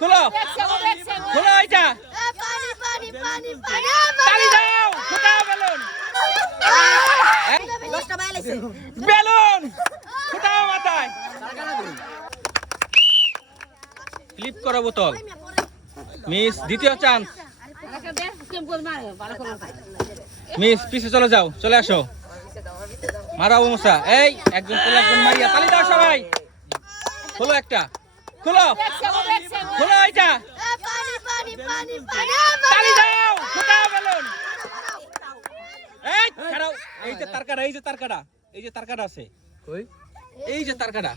খুলো। খুলো এটা। পানি ক্লিপ করো বোতল। মিস, দ্বিতীয় চান্স মিস, পিছে চলে যাও, চলে আসো। মারো আবু মুসা। এই, একজন একজন মারিয়া তালি দাও সবাই। খুলো একটা। খুলো। খুলো এটা পানি পানি পানি পানি তালি দাও ফুটাও বেলুন। এই ছাড়াও এই যে তারকাটা এই যে তারকাটা এই যে তারকাটা আছে। এই যে তারকাটা।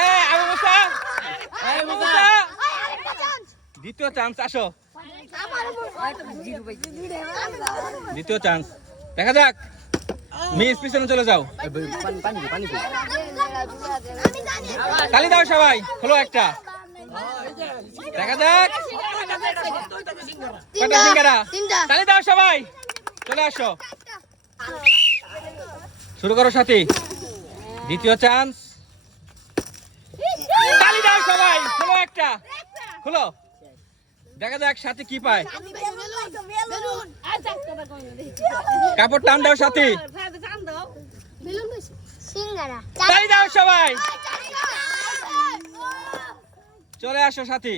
এই আবু মুসা। এই মুসা। দ্বিতীয় চান্স আসো। দ্বিতীয় চান্স দেখা যাক। মিস পিছনে চলে যাও। দাও সবাই, খোলো একটা। দেখা দাও সবাই, চলে আসো। শুরু করো সাথী। দ্বিতীয় চান্স তালি দাও সবাই, খোলো একটা। খুলো। দেখা যাক সাথী কি পায়। কাপড় টান দাও সাথী। সিঙ্গারা তালি দাও সবাই চলে আসো সাথী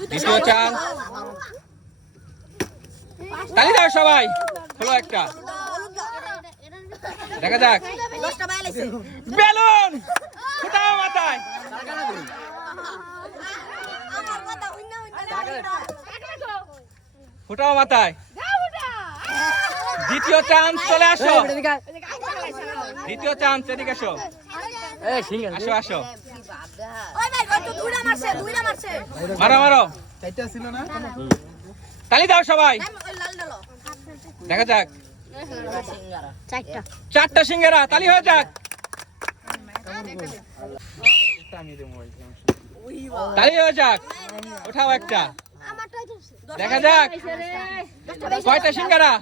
দ্বিতীয় চান্স তালি দাও সবাই খোলো একটা দেখা যাক বেলুন ফুটাও মাথায় ফুটাও মাথায় দ্বিতীয় চান্স চলে আসো। দ্বিতীয় চান্স এদিকে আসো। আসো আসো। ওই ভাই ওই তো দুইটা মারছে দুইটা মারছে। মারো মারো। তালি দাও সবাই। দেখা যাক। চারটা। চারটা সিঙ্গেরা তালি হয়ে যাক। তালি হয়ে যাক। ওঠাও একটা। দেখা যাক। কয়টা সিঙ্গারা?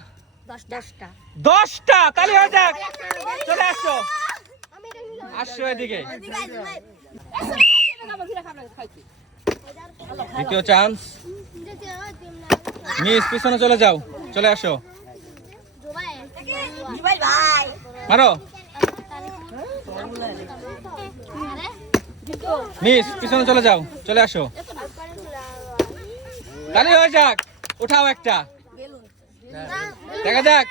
দশটা। দশটা। তালি হয়ে যাক। চলে আসো। আমি এটা নিলাম আসো এদিকে। দ্বিতীয় চান্স মিস পিছনে চলে যাও। চলে আসো। মারো। মিস পিছনে চলে যাও। চলে আসো। তালি হয়ে যাক। উঠাও একটা। দেখা যাক।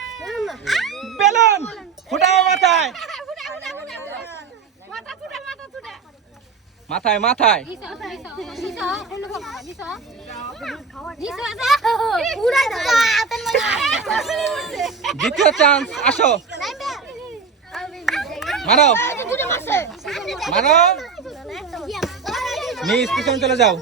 বেলুন, ফুটাও মাথায়। মাথায় মাথায়। দ্বিতীয় চান্স আসো। মারো। মারো। মিস পিছনে চলে যাও।